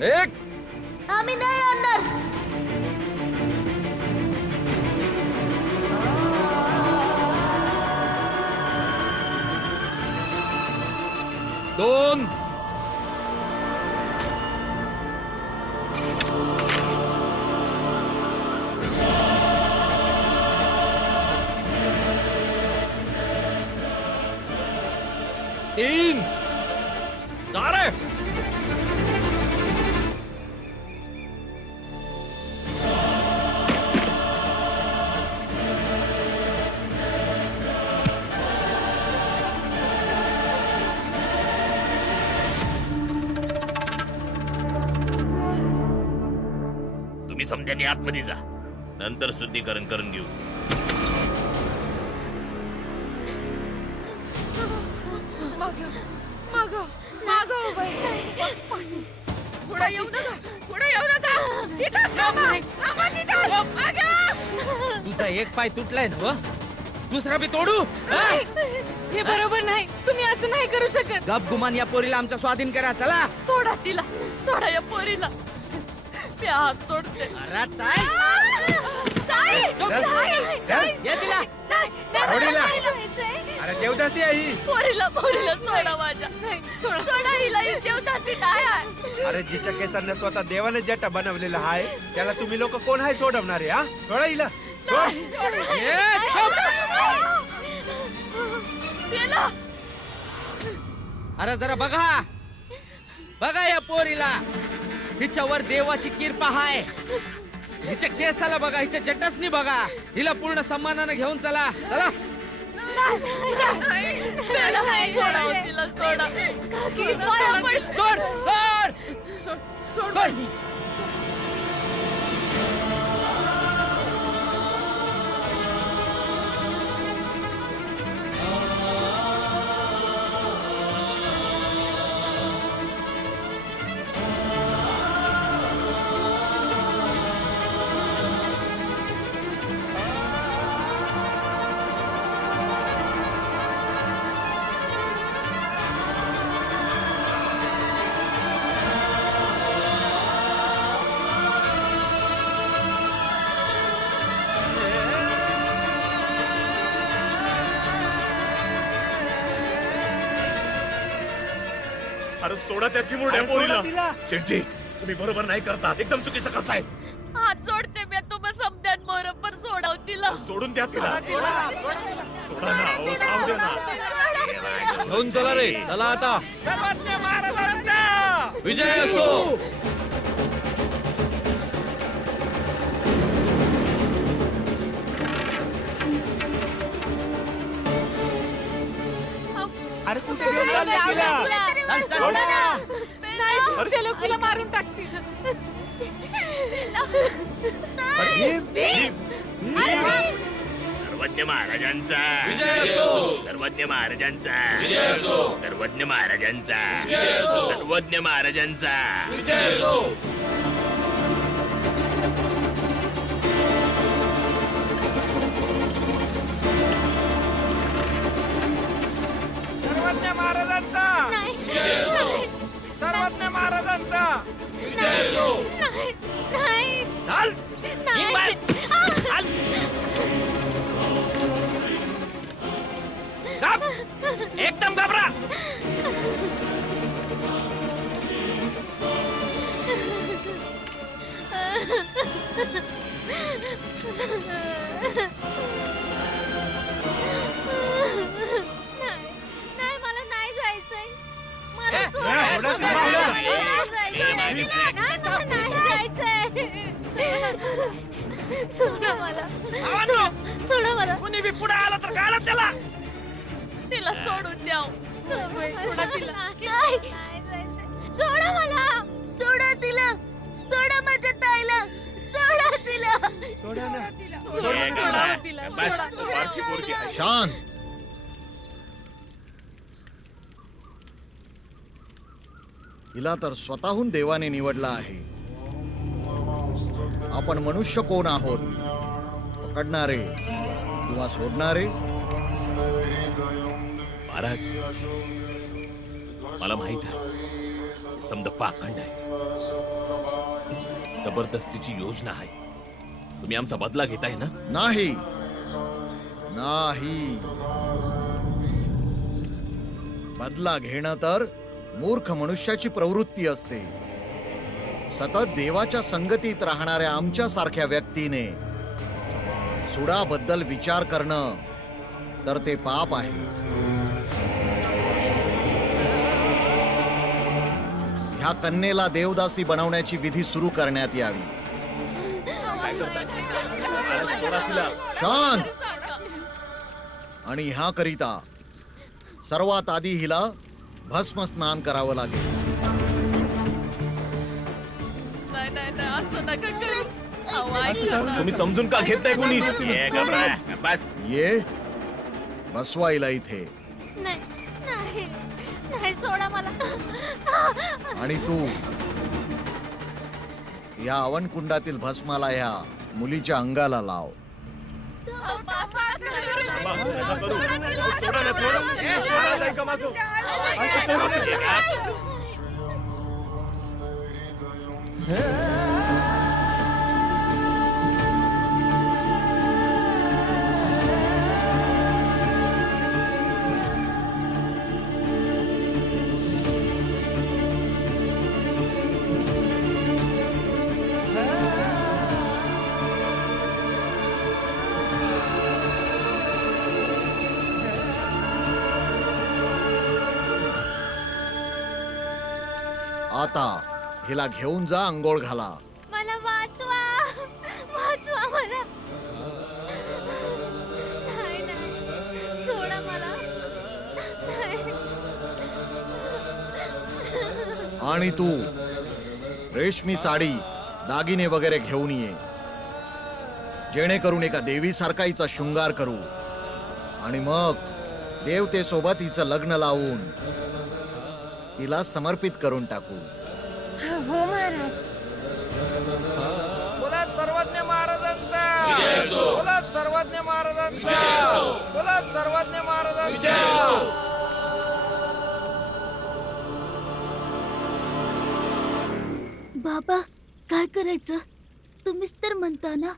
एक. आम्ही नाही आणणार. दोन. तीन. चार आहे. तुम्ही समजाने आतमध्ये जा, नंतर शुद्धीकरण करून घेऊ. पुढे येऊ नका, पुढे येऊ नका. तिथंच थांबा, थांबा तिथंच. मागं. तुझा एक पाय तुटलाय ना, दुसरा बी तोडू? हे बरोबर नाही. तुम्ही असं नाही करू शकत. गप गुमान या पोरीला आमच्या स्वाधीन करा. चला. सोडा तिला, सोडा या पोरीला. मी हात सोडते. अरे चाल. ये तिला. अरे देवदासी आई. पोरीला सोडा माझ्या. सोडा हिला. ही देवदासी काय आहे? अरे जिच्या केसांना स्वतः देवाने जटा बनवलेला आहे त्याला तुम्ही लोक कोण आहे सोडवणारे? हा, सोडा हिला. अरे जरा बघा, बघा या पोरीला. हिच्यावर देवाची कृपा आहे. हिच्या केसाला बघा, हिच्या जटासनी बघा. हिला पूर्ण सन्मानाने घेऊन चला. चला. सोड. सोड. अरे सोडा त्याची मुरड्या पोरीला. शेठजी, तुम्ही बरोबर नाही करता, एकदम चुकीचं करताय. हात जोडते मी. तुम्ही समजान बरोबर सोडव तिला. सोडून द्या तिला. सोडा ना, ओ, थांबू द्या ना. घेऊन चला रे. चला आता. विजय असो. अरे कुठे घेऊन चालले तिला? ते लोक तिला मारून टाकतील. सर्वज्ञ महाराजांचा विजय असो. सर्वज्ञ महाराजांचा विजय असो. सर्वज्ञ महाराजांचा विजय असो. सर्वज्ञ महाराजांचा विजय असो. सर्वज्ञ महाराजांचा. सर्वज्ञ महाराजांचा. विजय असो. चाल. निघ बाहेर. चाल. गप. एकदम घबरा. नाही, मला नाही जायचंय. मला ए, सोडा. ए, सोडा तिला. मला नाही जायचंय. नाही, मला नाही जायचंय. सोडा मला. सोडा मला. कुणी बी पुढे आला तर काढा त्याला. तिला सोडून द्या. सोडा तिला. नाही जायचंय. सोडा मला. सोडा तिला. सोडा माझ्या ताईला. सोडा तिला. सोडा ना. सोडा तिला. बस, सोडा. बारकी पोरगी आहे. शांत. हिला तर स्वतःहून देवाने निवडला आहे. आपण मनुष्य कोण आहोत? पकडणारे किंवा सोडणारे? महाराज, मला माहित आहे समद पाखंड आहे. जबरदस्तीची योजना आहे. तुम्ही आमचा बदला घेताय ना? नाही नाही, बदला घेणं तर मूर्ख मनुष्याची प्रवृत्ती असते. सतत देवाच्या संगतीत राहणाऱ्या आमच्या सारख्या व्यक्तीने सुडाबद्दल विचार करणं तर ते पाप आहे. ह्या कन्येला देवदासी बनवण्याची विधी सुरू करण्यात यावी. शांत. आणि ह्या करिता सर्वात आधी हिला भस्म स्नान करावं लागेल. तुम्ही समजून का घेत नाही कोणी? ये घबरा. बस. ये बसवा हिला इथे. नाही नाही नाही, सोडा मला. आणि तू या अवनकुंडातील भस्माला ह्या मुलीच्या अंगाला लाव. आता हिला घेऊन जा, अंघोळ घाला. मला वाचवा, वाचवा मला. नाही नाही, सोडा मला. नाही. आणि तू रेशमी साडी, दागिने वगैरे घेऊन ये, जेणेकरून एका देवीसारखा हिचा शृंगार करू आणि मग देवतेसोबत हिचं लग्न लावून तिला समर्पित करून टाकू. हो महाराज. बोला सर्वज्ञ महाराजांचा. बोला सर्वज्ञ महाराजांचा. बोला सर्वज्ञ महाराजांचा. बाबा, काय करायचं? तुम्हीच तर म्हणता ना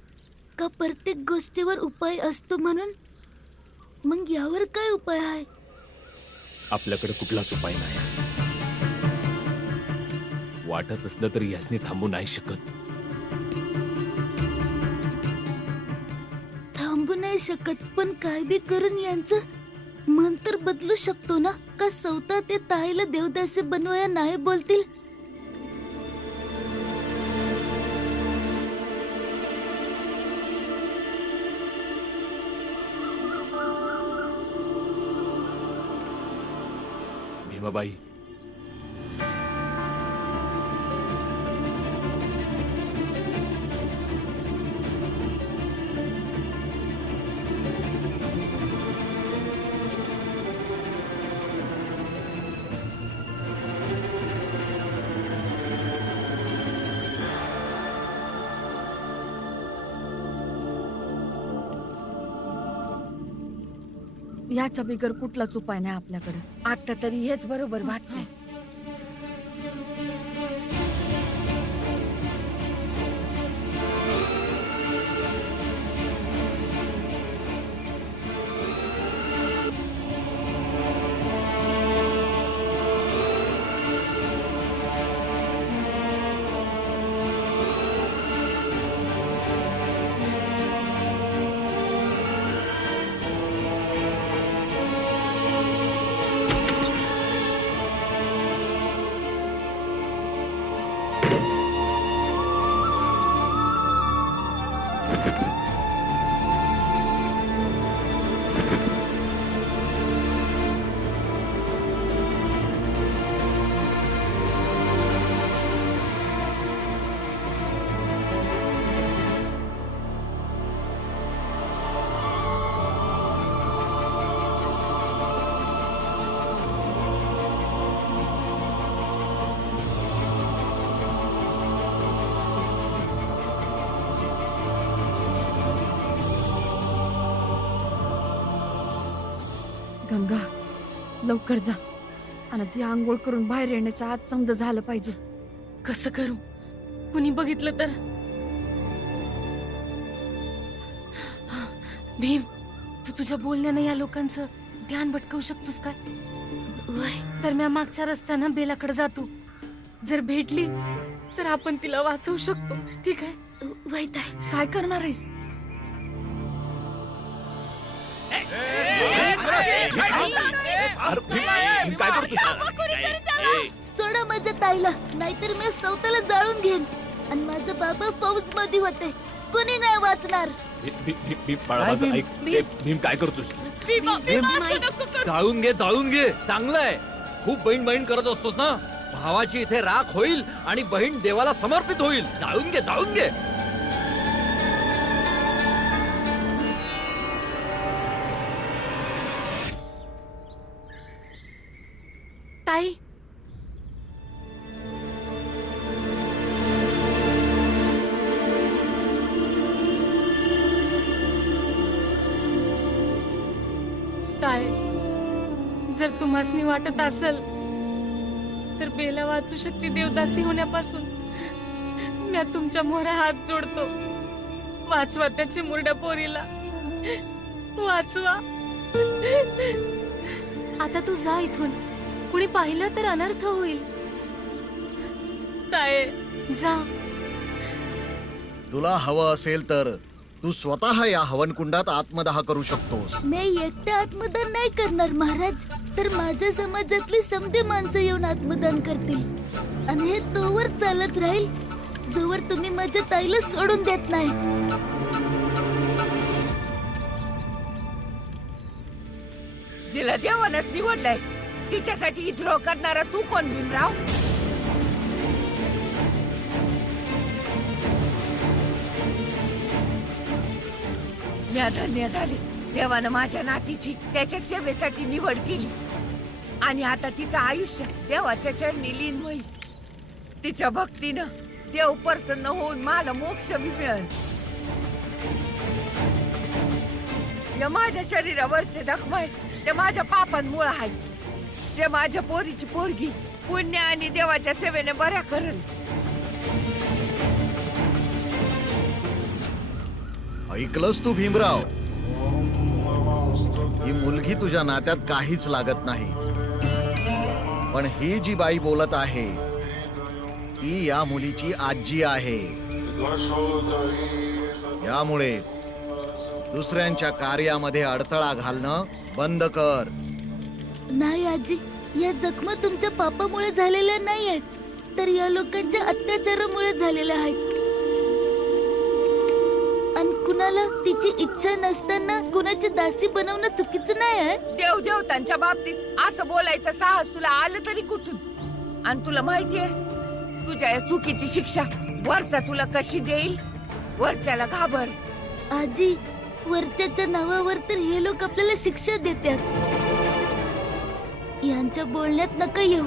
का प्रत्येक गोष्टीवर उपाय असतो म्हणून. मग यावर काय उपाय आहे? आपल्याकडे कुठलाच उपाय नाही. वाटत असलं तरी यासनी थांबू नाही शकत. थांबू नाही शकत, पण काय बी करून यांचं मन तर बदलू शकतो ना. का स्वतः ते ताईला देवदासी बनवाया नाही बोलतील? भीमाबाई, याच्या बिगर कुठलाच उपाय नाही आपल्याकडे. आता तरी हेच बरोबर वाटतंय. गंगा, लवकर जा. आणि ती आंघोळ करून बाहेर येण्याच्या आत समजा झालं पाहिजे. कसं करू? कुणी बघितलं तर? भीम, तू तुझ्या बोलण्याने या लोकांचं ध्यान भटकवू शकतोस काय? वय तर मी मागच्या रस्त्यानं बेलाकडे जातो. जर भेटली तर आपण तिला वाचवू शकतो. ठीक आहे? वय ताई, काय करणार आहेस? काय सोडा माझ्या ताईला, नाहीतर मी स्वतःला जाळून घेईन. आणि माझा बाबा फौज मध्ये होते, कोणी नाही वाचणार. बाळा ऐक. भीम काय करतोस? जाळून घे, जाळून घे. चांगलंय. खूप बहीण बहीण करत असतोस ना. भावाची इथे राख होईल आणि बहीण देवाला समर्पित होईल. जाळून घे, जाळून घे. ताई, ताई, जर तुम्हासनी वाटत असेल तर बेला वाचू शकते देवदासी होण्यापासून. मी तुमच्या मोहरा हात जोडतो. वाचवा त्याची मुरड्या पोरीला, वाचवा. आता तू जा इथून. कुणी पाहिलं तर अनर्थ होईल. ताई, जा. तुला हवं असेल तर तू स्वतः या हवनकुंडात आत्मदाह करू शकतोस. मी एकटा आत्मदान नाही करणार महाराज, तर माझ्या समाजातली समधी माणसं येऊन आत्मदान करतील. आणि हे तोवर चालत राहील जोवर तुम्ही माझ्या ताईला सोडून देत नाही. जिला देवानच निवडलंय तिच्यासाठी विद्रोह करणारा तू कोण भीमराव? मी धन्य झाले. देवानं माझ्या नातीची त्याच्या सेवेसाठी निवड केली आणि आता तिचं आयुष्य देवाच्या चरणी लीन होईल. तिच्या भक्तीनं देव प्रसन्न होऊन मला मोक्ष बी मिळेल. या माझ्या शरीरावरचे जखम ते माझ्या पापांमुळे आहेत. जे माझ्या पोरीची पोरगी पुण्य आणि देवाच्या सेवेने बऱ्या करेल. ऐकलंस तू भीमराव? ही मुलगी तुझ्या नात्यात काहीच लागत नाही, पण ही जी बाई बोलत आहे ती या मुलीची आजी आहे. यामुळे दुसऱ्यांच्या कार्यामध्ये अडथळा घालणं बंद कर. नाही आजी, या जखमा तुमच्या पापामुळे झालेल्या नाही आहेत, तर या लोकांच्या अत्याचारामुळे झालेल्या आहेत. आणि कुणाला तिची इच्छा नसताना कुणाची दासी बनवणं चुकीचं नाही आहे. देव देवतांच्या बाबतीत असं बोलायचं साहस तुला आलं तरी कुठून? आणि तुला माहितीये तुझ्या या चुकीची शिक्षा वरचा तुला कशी देईल? वरच्याला घाबर. आजी, वरच्याच्या नावावर तर हे लोक आपल्याला शिक्षा देतात. यांच्या बोलण्यात नका येऊ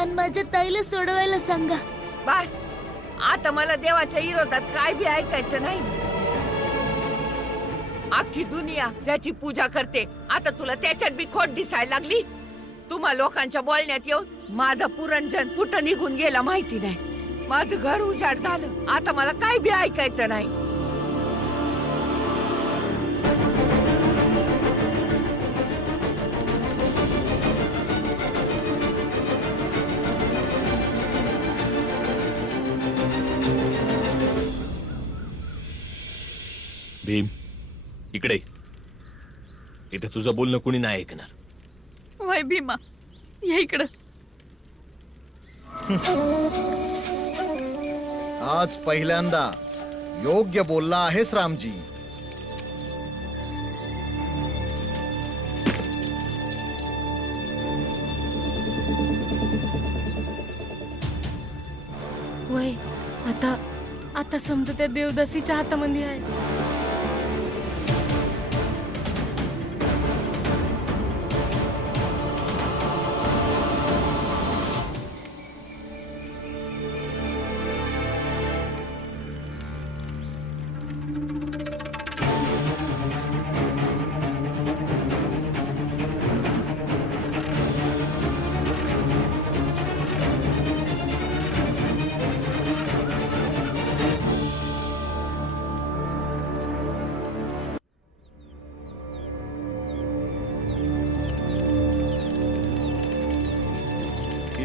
आणि माझ्या ताईला सोडवायला सांगा. बस, आता मला देवाच्या विरोधात काय बी ऐकायचं नाही. अख्खी दुनिया ज्याची पूजा करते आता तुला त्याच्यात बी खोट दिसायला लागली. तुम्हा लोकांच्या बोलण्यात येऊन माझा पुरणजन कुठं निघून गेला माहिती नाही. माझं घर उजाड झालं. आता मला काय बी ऐकायचं नाही. भीम, इकडे. इथे तुझं बोलणं कुणी नाही ऐकणार. वय भीमा, या इकडं. आज पहिल्यांदा योग्य बोलला आहेस रामजी. वय, आता समजा त्या देवदासीच्या हातामध्ये आहे.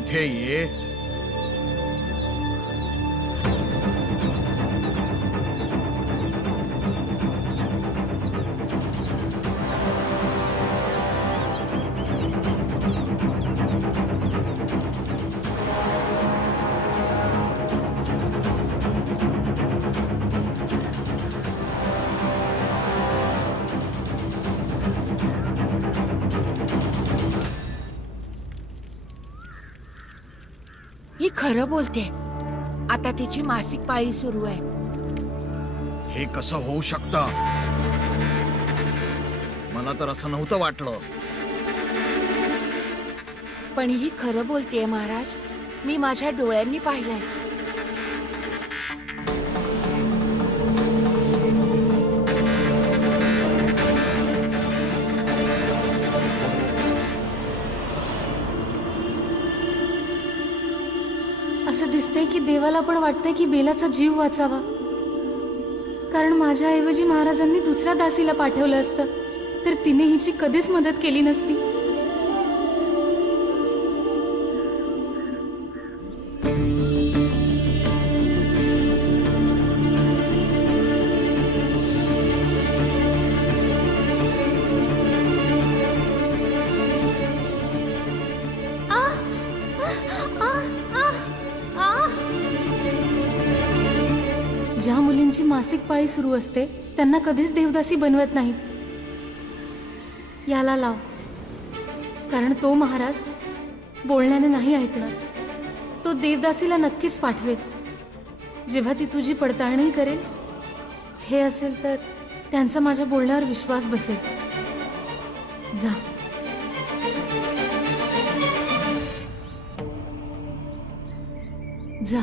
इथे ये. ही खरं बोलते. आता तिची मासिक पाळी सुरू आहे. हे कसं होऊ शकतं? मला तर असं नव्हतं वाटलं. पण ही खरं बोलतेय महाराज. मी माझ्या डोळ्यांनी पाहिलंय. असं दिसतंय की देवाला पण वाटतंय की बेलाचा जीव वाचावा. कारण माझ्याऐवजी महाराजांनी दुसऱ्या दासीला पाठवलं असतं तर तिने हिची कधीच मदत केली नसती. ज्या मुलींची मासिक पाळी सुरू असते त्यांना कधीच देवदासी बनवत नाहीत. याला लाव, कारण तो महाराज बोलण्याने नाही ऐकणार. तो देवदासीला नक्कीच पाठवेल. जेव्हा ती तुझी पडताळणी करेल, हे असेल तर त्यांचा माझ्या बोलण्यावर विश्वास बसेल. जा. जा.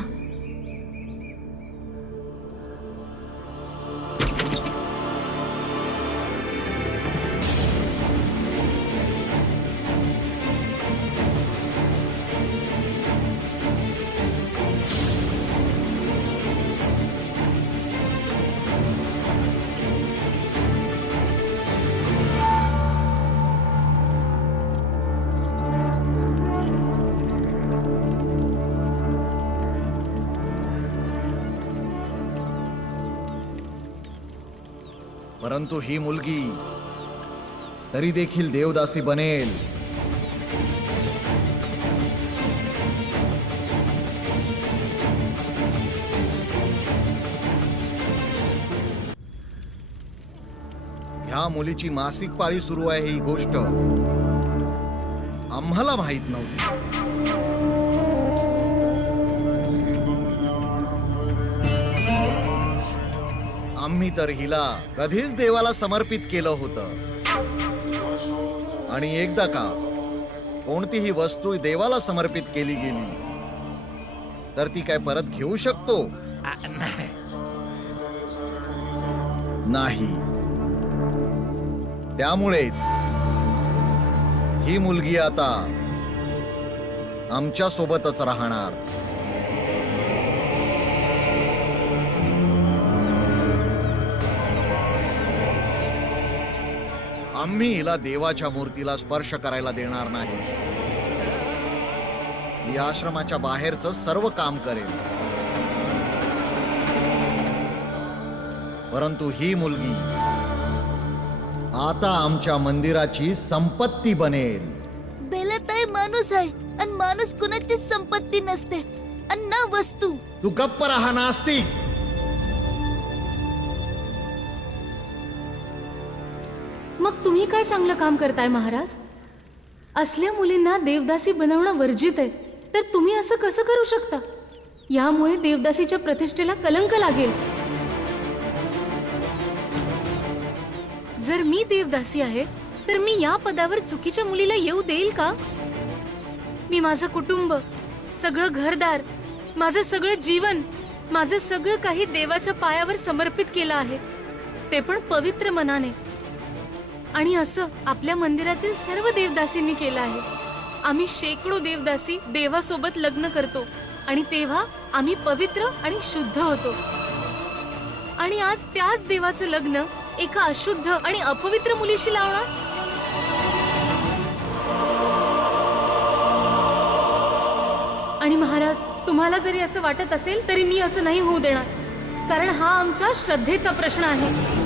परंतु ही मुलगी तरी देखील देवदासी बनेल. ह्या मुलीची मासिक पाळी सुरू आहे ही गोष्ट आम्हाला माहित नव्हती. आम्ही तर हिला कधीच देवाला समर्पित केलं होतं. आणि एकदा का कोणतीही वस्तू देवाला समर्पित केली गेली तर ती काय परत घेऊ शकतो? नाही. त्यामुळेच ही मुलगी आता आमच्या सोबतच राहणार. आम्ही हिला देवाच्या मूर्तीला स्पर्श करायला देणार नाही. ही आश्रमाच्या बाहेरचं सर्व काम करेल. परंतु ही मुलगी आता आमच्या मंदिराची संपत्ती बनेल. बेलाताई माणूस आहे आणि माणूस कुणाचीच संपत्ती नसते आणि ना वस्तू. तू गप्प राहा नास्तिक. मग तुम्ही काय चांगलं काम करताय महाराज? असल्या मुलींना देवदासी बनवणं वर्जित आहे, तर तुम्ही असं कसं करू शकता? यामुळे देवदासीच्या प्रतिष्ठेला कलंक लागेल. जर मी देवदासी आहे तर मी या पदावर चुकीच्या मुलीला येऊ देईल का? मी माझं कुटुंब, सगळं घरदार, माझं सगळं जीवन, माझं सगळं काही देवाच्या पायावर समर्पित केलं आहे, ते पण पवित्र मनाने. आणि असं आपल्या मंदिरातील सर्व देवदासींनी केलं आहे. आम्ही शेकडो देवदासी देवासोबत लग्न करतो आणि तेव्हा आम्ही पवित्र आणि शुद्ध होतो. आणि आज त्याच देवाचं लग्न एका अशुद्ध आणि अपवित्र मुलीशी लावणार? आणि महाराज, तुम्हाला जरी असं वाटत असेल तरी मी असं नाही होऊ देणार, कारण हा आमच्या श्रद्धेचा प्रश्न आहे.